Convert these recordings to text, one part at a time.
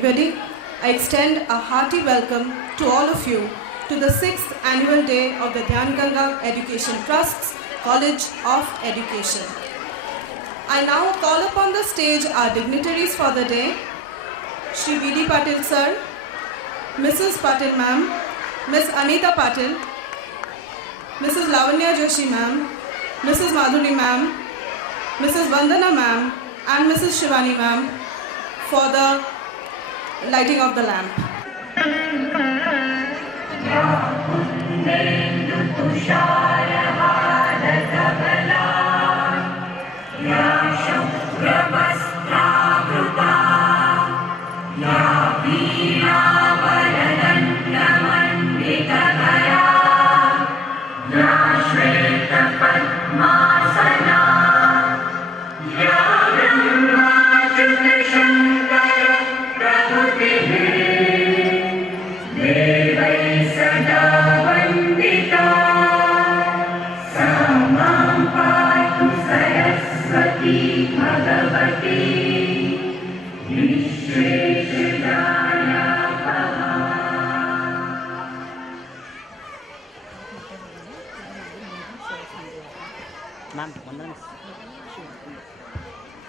everybody. I extend a hearty welcome to all of you to the 6th annual day of the Dhyan Ganga Education Trust's College of Education. I now call upon the stage our dignitaries for the day, Shri V.D. Patil sir, Mrs. Patil ma'am, Ms. Anita Patil, Mrs. Lavanya Joshi ma'am, Mrs. Madhuri ma'am, Mrs. Vandana ma'am, and Mrs. Shivani ma'am for the lighting of the lamp.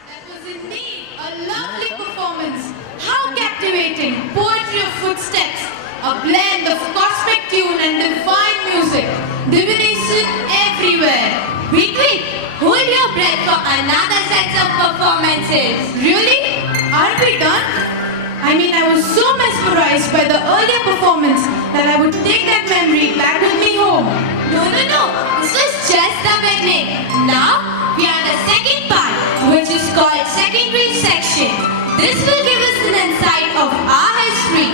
That was indeed a lovely performance. How captivating! Poetry of footsteps, a blend of cosmic tune and divine music, divination everywhere. Wait, hold your breath for another set of performances. Really? Are we done? I mean, I was so mesmerized by the earlier performance that I would take that memory back with me home. No. This was just the beginning. Now, we are in the second part, which is called secondary section. This will give us an insight of our history.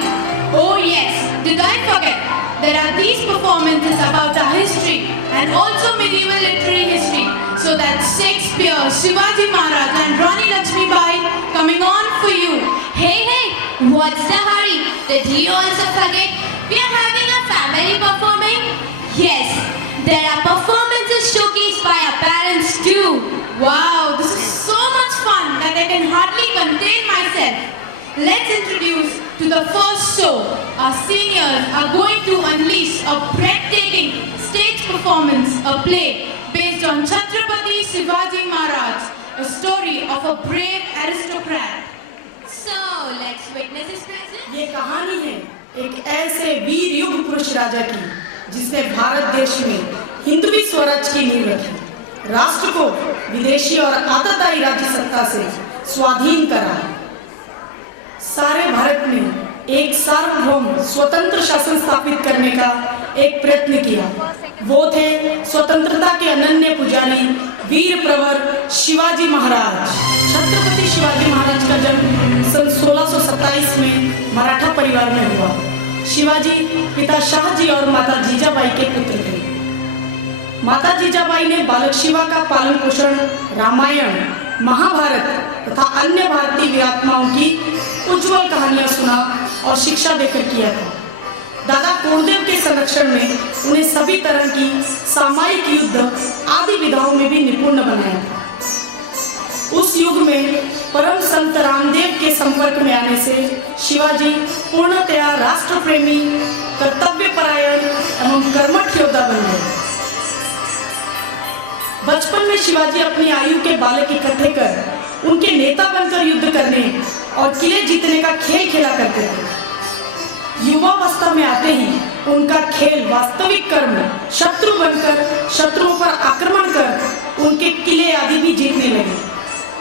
Oh yes, did I forget? There are these performances about our history and also medieval literary history. So that's Shakespeare, Shivaji Maharaj and Rani Lakshmibai coming on for you. Hey, what's the hurry? Did he also forget? We are having a family performing? Yes, there are performances showcased by our parents too. Wow, this is so much fun that I can hardly contain myself. Let's introduce to the first show. Our seniors are going to unleash a breathtaking stage performance, a play based on Chhatrapati Shivaji Maharaj, a story of a brave aristocrat. So, let's witness his presence. ये कहानी है एक ऐसे वीर युग पुरुष राजा की जिसने भारत देश में हिंदवी स्वराज की नींव रखी, राष्ट्र को विदेशी और आताताई राज्य सत्ता से स्वाधीन करा, सारे भारत में एक सार्वभौम स्वतंत्र शासन स्थापित करने का एक प्रयत्न किया। वो थे स्वतंत्रता के अनन्य पुजारी वीर प्रवर शिवाजी महाराज। छत्रपति शिवाजी महाराज का जन्म सन 1627 में मराठा परिवार में हुआ। शिवाजी पिता शाहजी और माता जीजाबाई के पुत्र थे। माता जीजाबाई ने बालक शिवा का पालन पोषण रामायण, महाभारत तथा अन्य भारतीय वीरात्माओं की उज्जवल कहानियां सुना और शिक्षा देकर किया था। दादा कोरदेव के संरक्षण में उन्हें सभी तरह की सामयिक युद्ध आदि विधाओं में भी निपुण बनाया था। उस युग में परम संत रामदेव के संपर्क में आने से शिवाजी पूर्णतया राष्ट्र प्रेमी, कर्तव्य परायण एवं कर्मठ योद्धा बन गए। बचपन में शिवाजी अपनी आयु के बालक इकट्ठे कर उनके नेता बनकर युद्ध करने और किले जीतने का खेल खेला करते थे। युवावस्था में आते ही उनका खेल वास्तविक कर्म शत्रु बनकर शत्रुओं पर आक्रमण कर उनके किले आदि भी जीतने लगे।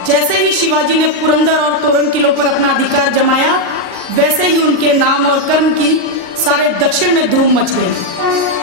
जैसे ही शिवाजी ने पुरंदर और तोरण किलों पर अपना अधिकार जमाया, वैसे ही उनके नाम और कर्म की सारे दक्षिण में धूम मच गई।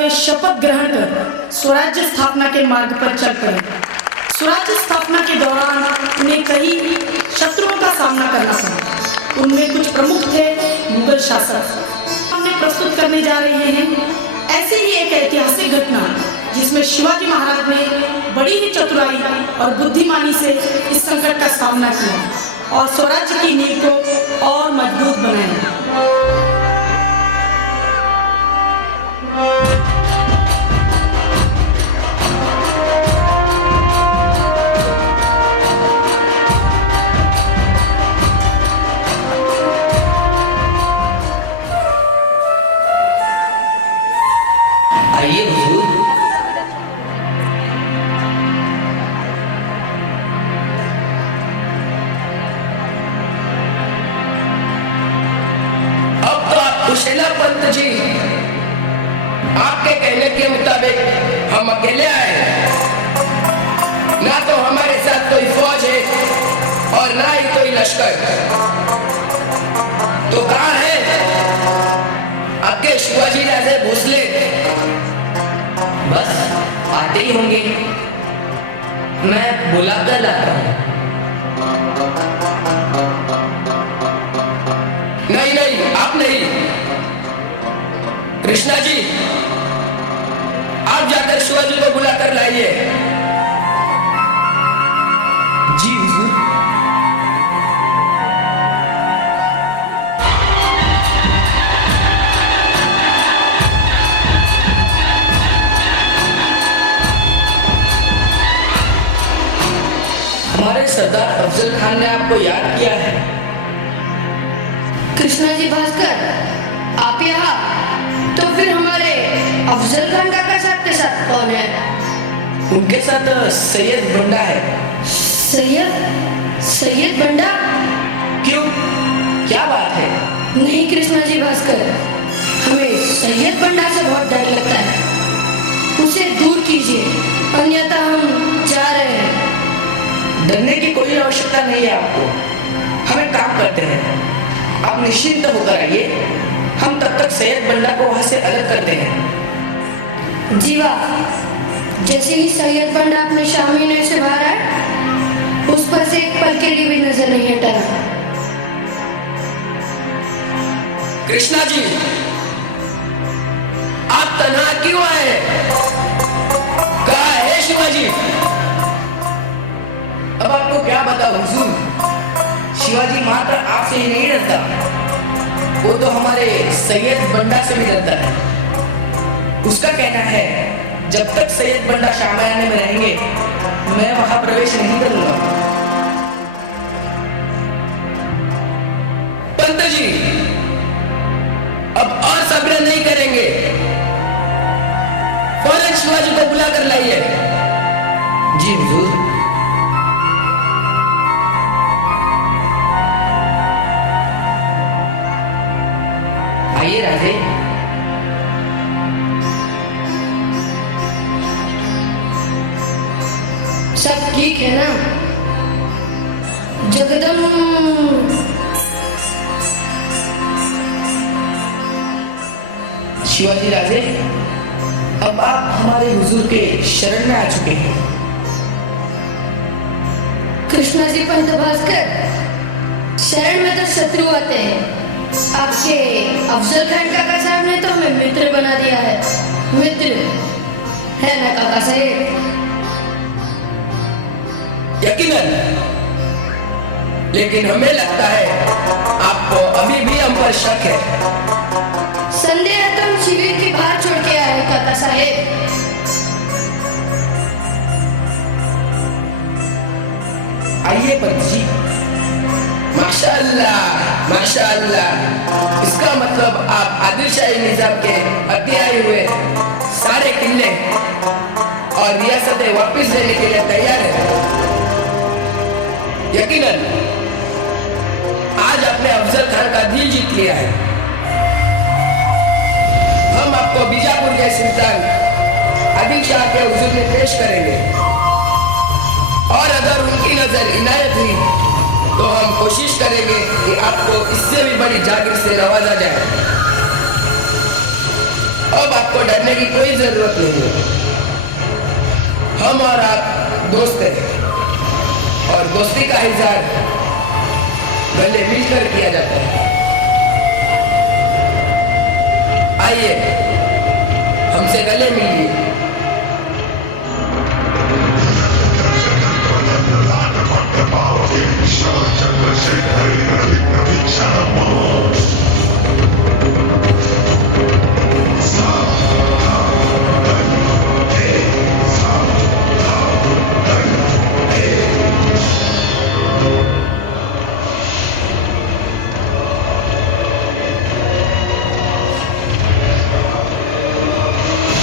वे शपथ ग्रहण कर स्वराज्य स्थापना के मार्ग पर चल पड़े। स्वराज्य स्थापना के दौरान उन्हें कई शत्रुओं का सामना करना पड़ा। उनमें कुछ प्रमुख थे मुगल शासक। हमने प्रस्तुत करने जा रहे हैं ऐसी ही एक ऐतिहासिक घटना जिसमें शिवाजी महाराज ने बड़ी ही चतुराई और बुद्धिमानी से इस संकट का सामना किया और स्वराज्य की नींव को और मजबूत बनाया। आइए हुजूर। अब तो आप कुशेला पंत जी, आपके कहने के मुताबिक हम अकेले आए। ना तो हमारे साथ कोई फौज है और ना ही कोई लश्कर। तो कहाँ है आपके शिवाजी राजे भोसले? बस आते ही होंगे, मैं बुलाकर लाता हूं। नहीं नहीं, आप नहीं, कृष्णा जी, आप जाकर शिवाजी को बुलाकर लाइए। जी हुजूर। हमारे सरदार अफजल खान ने आपको याद किया है। कृष्णा जी भास्कर, आप यहाँ? तो फिर हमारे अफजल खान काका साहब के साथ कौन है? उनके साथ सैयद बंडा है। सैयद बंडा? क्यों, क्या बात है? नहीं कृष्णा जी भास्कर, हमें सैयद बंडा से बहुत डर लगता है। उसे दूर कीजिए, अन्यथा हम जा रहे हैं। डरने की कोई आवश्यकता नहीं है आपको। हम एक काम करते हैं, आप निश्चिंत होकर आइए, हम तब तक सैयद बंडा को वहां से अलग करते हैं। जीवा, जैसे ही सैयद बंडा अपने शामीने से बाहर आए, उस पर से एक पल के लिए भी नजर नहीं हटा। कृष्णा जी, आप तन्हा क्यों आए? कहाँ है शिवाजी? अब आपको क्या बताऊं हुजूर, शिवाजी मात्र आपसे ही नहीं डरता, वो तो हमारे सैयद बंडा से भी डरता है। उसका कहना है जब तक सैयद बंडा शामायाने में रहेंगे मैं वहां प्रवेश नहीं करूंगा। पंत जी, अब और सब्र नहीं करेंगे, फौरन शिवाजी को बुला कर लाइए। जी हुजूर। आइए राधे। सब ठीक है ना? जगदम शिवाजी राजे, अब आप हमारे हुजूर के शरण में आ चुके हैं। कृष्णा जी पंत भास्कर, शरण में तो शत्रु आते हैं। आपके अफजल खान काका साहब ने तो हमें मित्र बना दिया है। मित्र है ना काका साहब? यकीनन, लेकिन हमें लगता है आपको अभी भी हम पर शक है। संदेह है तो हम शिविर के बाहर छोड़ के आए काका साहेब। आइए पंत जी। माशाअल्लाह, माशाअल्लाह, इसका मतलब आप आदिलशाही निजाम के हत्याए हुए सारे किले और रियासतें वापस लेने के लिए तैयार हैं। यकीनन आज आपने अफजल खान का दिल जीत लिया है। हम आपको बीजापुर के सुल्तान आदिल शाह के हुजूर में पेश करेंगे और अगर उनकी नजर इनायत हुई तो हम कोशिश करेंगे कि आपको इससे भी बड़ी जागीर से नवाजा जाए। अब आपको डरने की कोई जरूरत नहीं है। हम और आप दोस्त हैं और दोस्ती का इजहार गले मिलकर किया जाता है। आइए हमसे गले मिलिए।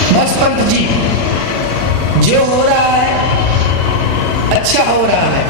बस पंत जी, जो हो रहा है अच्छा हो रहा है।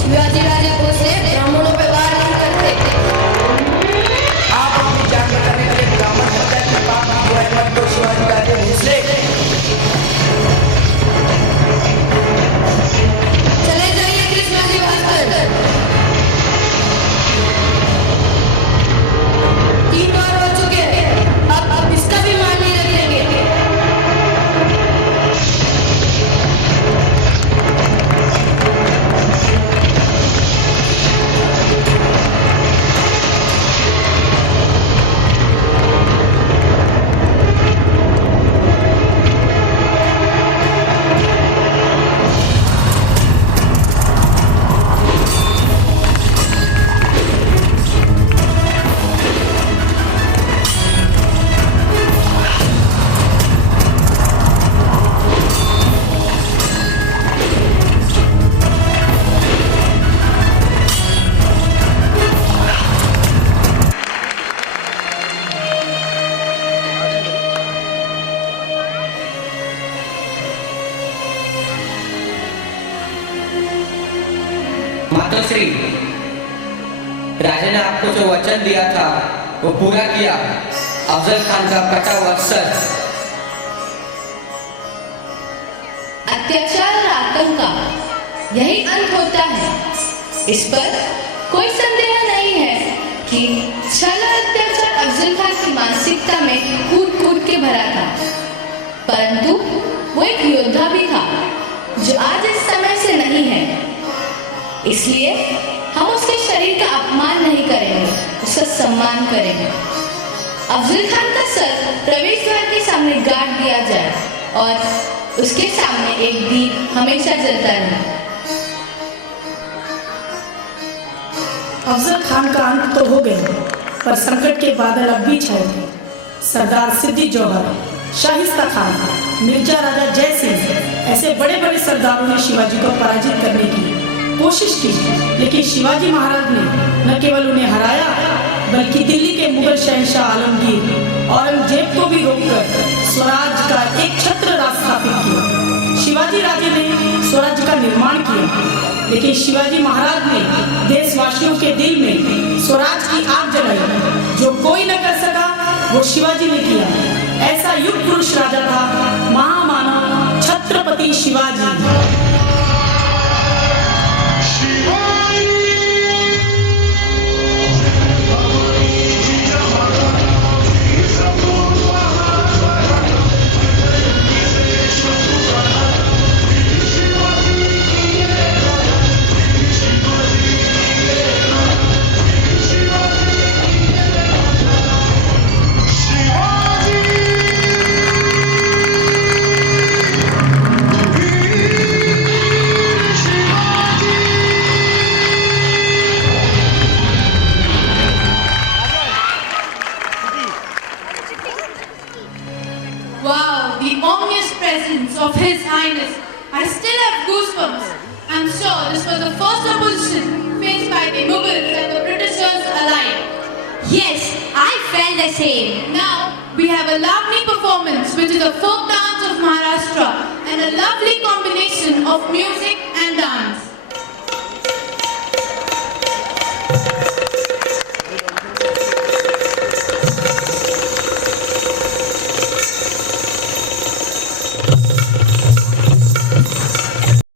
शिवाजी राजा भोसले ब्राह्मणों पे वार नहीं करते। आप अपनी जान बचाने के लिए ब्राह्मण हत्या के पाप की बुराई मत दो शिवाजी राजे भोसले। चले जाइए कृष्णा जी भास्कर। 3 बार हो चुके हैं, अब इसका भी मान नहीं रखेंगे। मातोश्री, राजा ने आपको जो वचन दिया था वो पूरा किया। अफजल खान का कटा हुआ सर। अत्याचार और आतंक का यही अंत होता है। इस पर कोई संदेह नहीं है कि छल और अत्याचार अफजल खान की मानसिकता में कूट कूट के भरा था, परंतु वो एक योद्धा भी था जो आज इस समय से नहीं है। इसलिए हम उसके शरीर का अपमान नहीं करेंगे, उसका सम्मान करेंगे। अफजल खान का सर प्रवेश द्वार के सामने गाड़ दिया जाए और उसके सामने एक दीप हमेशा जलता रहे। अफजल खान का अंत तो हो गया, पर संकट के बादल अब भी छाए थे। सरदार सिद्दी जौहर, शाहिस्ता खान, मिर्जा राजा जय सिंह ऐसे बड़े बड़े सरदारों ने शिवाजी को पराजित करने की कोशिश की, लेकिन शिवाजी महाराज ने न केवल उन्हें हराया बल्कि दिल्ली के मुगल शहंशाह आलमगीर औरंगजेब को भी रोककर स्वराज का एक छत्र राज स्थापित किया। शिवाजी राजे ने स्वराज का निर्माण किया, लेकिन शिवाजी महाराज ने देशवासियों के दिल में स्वराज की आग जलाई। जो कोई न कर सका वो शिवाजी ने किया। ऐसा युग पुरुष राजा था महामानव Chhatrapati Shivaji. His Highness. I still have goosebumps. I'm sure this was the first opposition faced by the Mughals and the Britishers alike. Yes, I felt the same. Now, we have a lovely performance which is a folk dance of Maharashtra and a lovely combination of music